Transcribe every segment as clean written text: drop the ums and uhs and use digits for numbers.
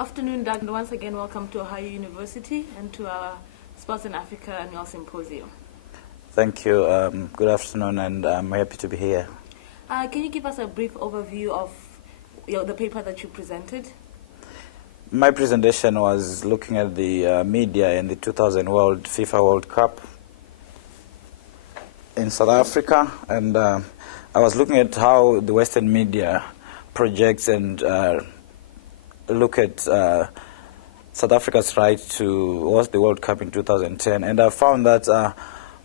Afternoon, Doug. Once again, welcome to Ohio University and to our Sports in Africa annual symposium. Thank you. Good afternoon, and I'm happy to be here. Can you give us a brief overview of the paper that you presented? My presentation was looking at the media in the 2000 FIFA World Cup in South Africa, and I was looking at how the Western media projects and look at South Africa's right to host the World Cup in 2010, and I found that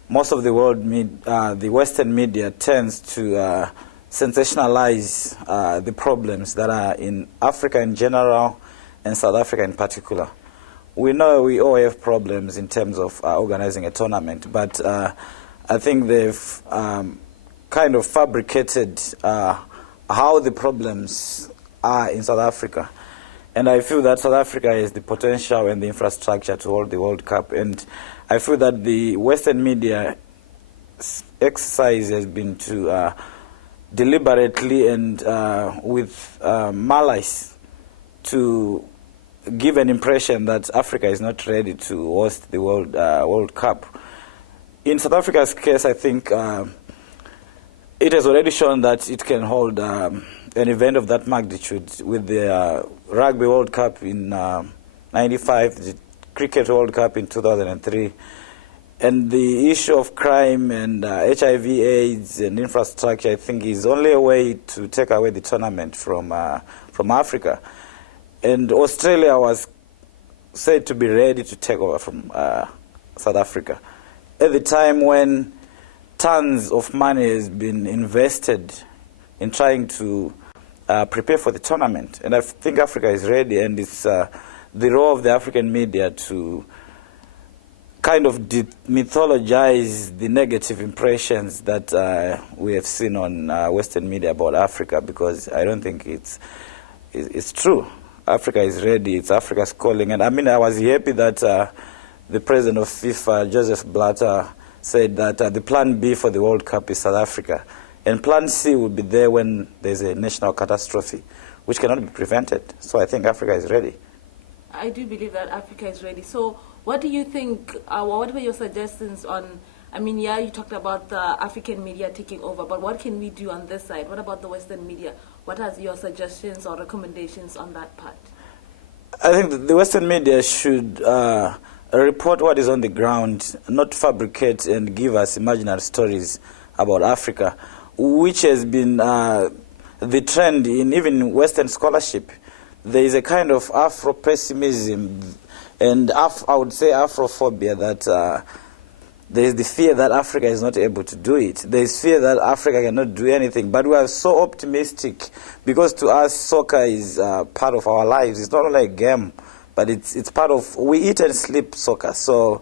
most of the the Western media tends to sensationalize the problems that are in Africa in general and South Africa in particular. We know we all have problems in terms of organizing a tournament, but I think they've kind of fabricated how the problems are in South Africa. And I feel that South Africa has the potential and the infrastructure to hold the World Cup. And I feel that the Western media exercise has been to deliberately and with malice to give an impression that Africa is not ready to host the World Cup. In South Africa's case, I think it has already shown that it can hold an event of that magnitude with the Rugby World Cup in '95, the Cricket World Cup in 2003, and the issue of crime and HIV/AIDS and infrastructure, I think, is only a way to take away the tournament from Africa. And Australia was said to be ready to take over from South Africa at the time when tons of money has been invested in trying to prepare for the tournament. And I think Africa is ready, and it's the role of the African media to kind of mythologize the negative impressions that we have seen on Western media about Africa, because I don't think it's true. Africa is ready. It's Africa's calling. And I mean, I was happy that the president of FIFA, Joseph Blatter, said that the plan B for the World Cup is South Africa. And plan C will be there when there's a national catastrophe, which cannot be prevented. So I think Africa is ready. I do believe that Africa is ready. So what do you think, what were your suggestions on, I mean, yeah, you talked about the African media taking over, but what can we do on this side? What about the Western media? What are your suggestions or recommendations on that part? I think that the Western media should report what is on the ground, not fabricate and give us imaginary stories about Africa, which has been the trend in even Western scholarship. There is a kind of Afro-pessimism and I would say Afrophobia, that there is the fear that Africa is not able to do it. There is fear that Africa cannot do anything. But we are so optimistic because to us soccer is part of our lives. It's not only a game, but it's part of, we eat and sleep soccer. So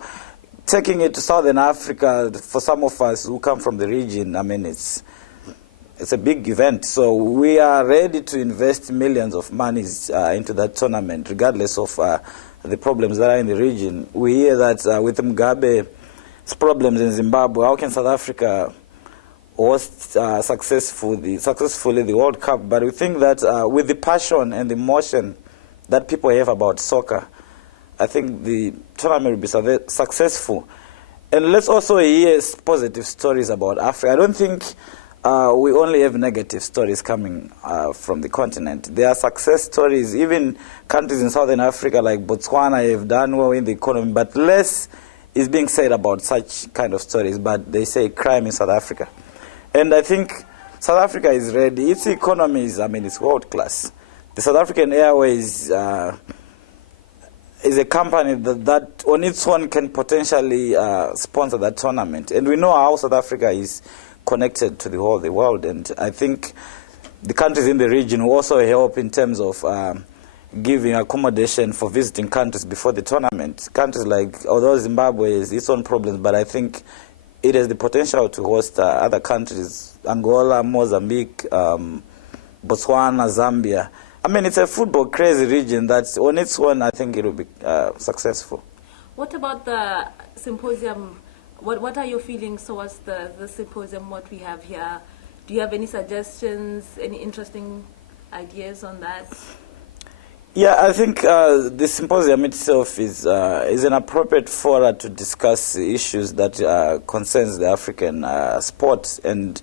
taking it to Southern Africa, for some of us who come from the region, I mean, it's a big event. So we are ready to invest millions of monies into that tournament, regardless of the problems that are in the region. We hear that with Mugabe's problems in Zimbabwe, how can South Africa host successfully the World Cup? But we think that with the passion and the emotion that people have about soccer, I think the tournament will be successful. And let's also hear positive stories about Africa. I don't think we only have negative stories coming from the continent. There are success stories. Even countries in Southern Africa like Botswana have done well in the economy, but less is being said about such kind of stories. But they say crime in South Africa. And I think South Africa is ready. Its economy is, I mean, it's world class. The South African Airways is a company that on its own can potentially sponsor that tournament. And we know how South Africa is connected to the whole of the world. And I think the countries in the region will also help in terms of giving accommodation for visiting countries before the tournament. Countries like, although Zimbabwe has its own problems, but I think it has the potential to host other countries, Angola, Mozambique, Botswana, Zambia. I mean, it's a football crazy region that's on its own, I think it will be successful. What about the symposium? What are your feelings towards the symposium, what we have here? Do you have any suggestions, any interesting ideas on that? Yeah, I think the symposium itself is an appropriate forum to discuss issues that concerns the African sport, and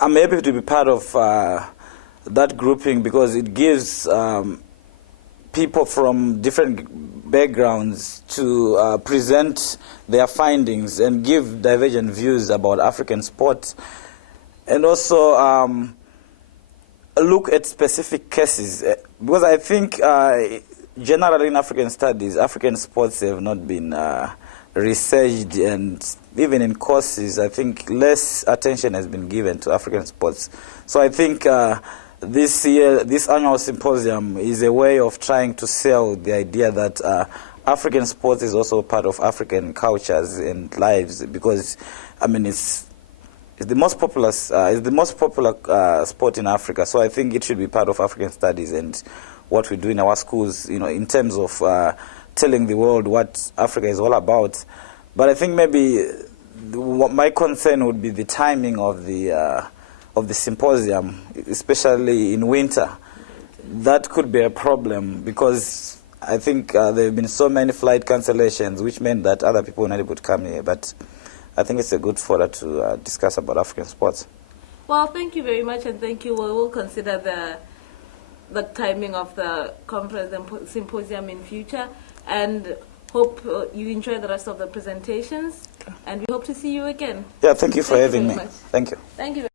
I'm happy to be part of that grouping because it gives people from different backgrounds to present their findings and give divergent views about African sport, and also look at specific cases, because I think generally in African studies, African sports have not been researched, and even in courses, I think less attention has been given to African sports. So I think this year, this annual symposium is a way of trying to sell the idea that African sports is also part of African cultures and lives, because, I mean, it's the most popular sport in Africa, so I think it should be part of African studies and what we do in our schools, you know, in terms of telling the world what Africa is all about. But I think maybe my concern would be the timing of the symposium, especially in winter. That could be a problem because I think there have been so many flight cancellations, which meant that other people were not able to come here. But I think it's a good forum to discuss about African sports. Well, thank you very much, and thank you. We'll consider the timing of the conference and symposium in future, and hope you enjoy the rest of the presentations, and we hope to see you again. Yeah, thank you for having me. Much. Thank you. Thank you.